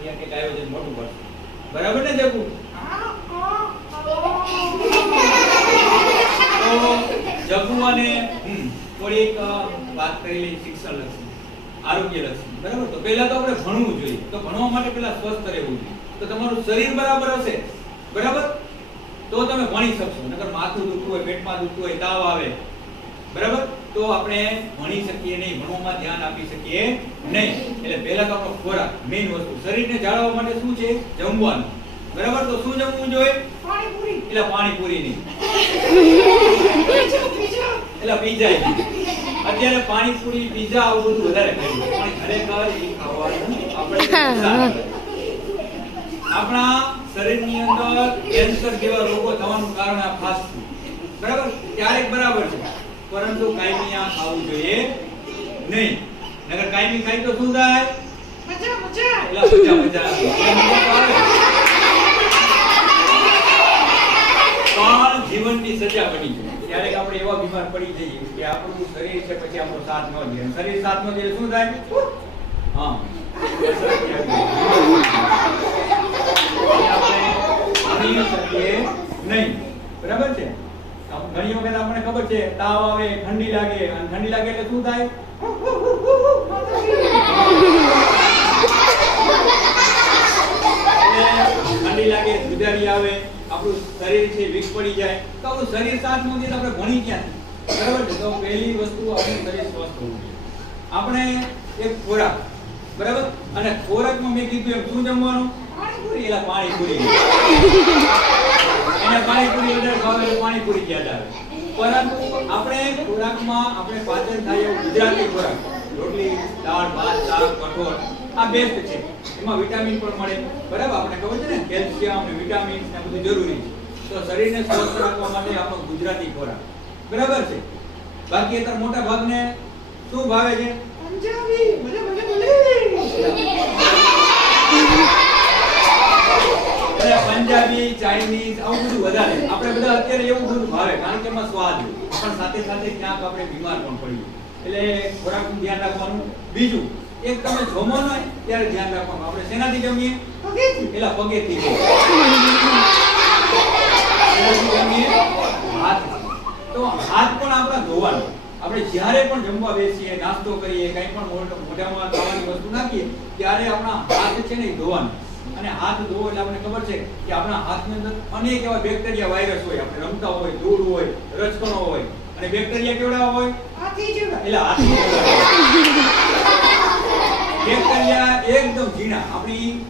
આપણે ત્યાં કંઈક આયોજન મોટું કરશું. બરાબર ને જગુ? તો જગુ અને થોડીક વાત કરી લઈ શિક્ષણ લક્ષી, આરોગ્ય લક્ષી. બરાબર? તો પહેલા તો આપણે ભણવું જોઈએ. તો ભણવા માટે પહેલા સ્વસ્થ રહેવું જોઈએ. તો તમારું શરીર બરાબર હશે, બરાબર, તો તમે ભણી શકશો. નકર માથું દુખતું હોય, પેટમાં દુખતું હોય, તાવ આવે, બરાબર, તો આપણે ભણી શકીએ નહીં, ભણવામાં ધ્યાન આપી શકીએ નહીં. એટલે પહેલા તો આપણો ખોરાક મેઈન વસ્તુ. શરીરને જાળવવા માટે શું છે? જમવાનું. બરાબર? તો શું જમવું જોઈએ? પાણીપુરી. એટલે પાણીપુરી નહીં, એટલે પીઝા. અત્યારે પાણીપુરી, પીઝા આવું બધું વધારે ખાઈએ, પણ ખરેખર એ ખાવાનું આપણે આપણા શરીરની અંદર કેન્સર જેવા રોગો થવાનું કારણ આ ફાસ્ટ ફૂડ. બરાબર? ક્યારેક બરાબર છે, પરંતુ કાયમી આ ખાવું જોઈએ નહીં. નકર કાયમી ખાઈ તો શું થાય? મજા મજા. એલા મજા મજા. પણ જીવનની સજા બની જાય. ક્યારેક આપણે એવા બીમાર પડી જઈએ કે આપણું શરીર છે પછી આપણો સાથ ન દે. શરીર સાથ ન દે શું થાય? હા, આપણે શકીએ નહીં. બરાબર છે? ઘણી વખત આપણને ખબર છે તાવ આવે, ઠંડી લાગે, અને ઠંડી લાગે એટલે શું થાય? ઠંડી લાગે, ધુજારી આવે, આપણું શરીર છે વીક પડી જાય. તો આપણું શરીર સાથ ન દે તો આપણે ભણી ક્યાંથી? બરાબર છે? તો પહેલી વસ્તુ આપણું શરીર સ્વસ્થ હોવું જોઈએ. આપણે એક ખોરાક, બરાબર, અને ખોરાકમાં મેં કીધું એમ શું જમવાનું? પાણીપુરી. એલા પાણીપુરી. એને પાણીપુરી વધારે ખાવે એટલે પાણીપુરી યાદ આવે. પરંતુ આપણે ખોરાકમાં આપણે પાચન થાય એવું ગુજરાતી ખોરાક, રોટલી, દાળ, ભાત, શાક, કઠોળ, આ બેસ્ટ છે. એમાં વિટામિન પણ મળે. બરાબર? આપણે ખબર છે ને કેલ્શિયમ ને વિટામિન્સ ને બધું જરૂરી છે. તો શરીરને સ્વસ્થ રાખવા માટે આપણો ગુજરાતી ખોરાક. બરાબર છે? બાકી અત્યારે મોટા ભાગને શું ભાવે છે? પંજાબી. મજા મજા બોલે. પંજાબી, ચાઇનીઝ આવું બધું વધારે. આપણે બધા અત્યારે એવું બધું ભાવે કારણ કે એમાં સ્વાદ હોય, પણ સાથે સાથે ક્યાંક આપણે બીમાર પણ પડીએ. એટલે ખોરાકનું ધ્યાન રાખવાનું. બીજું, એક તમે જમો ને ત્યારે ધ્યાન રાખવાનું. આપણે શેનાથી જમીએ? પગેથી. એલા પગેથી જમીએ. હાથ. તો હાથ પણ આપણા ધોવાના. આપણે જ્યારે પણ જમવા બેસીએ, નાસ્તો કરીએ, કંઈ પણ મોઢામાં ખાવાની વસ્તુ નાખીએ ત્યારે આપણા હાથ છે ને ધોવાના. અને હાથ ધોવો એટલે આપણને ખબર છે કે આપણા હાથની અંદર અનેક એવા બેક્ટેરિયા, વાયરસ હોય. આપણે રમતા હોય, ધૂળ હોય, રજકણો હોય, અને બેક્ટેરિયા કેવડા હોય? હાથી જેવા. એટલે હાથી જેવા બેક્ટેરિયા એકદમ ઝીણા. આપણી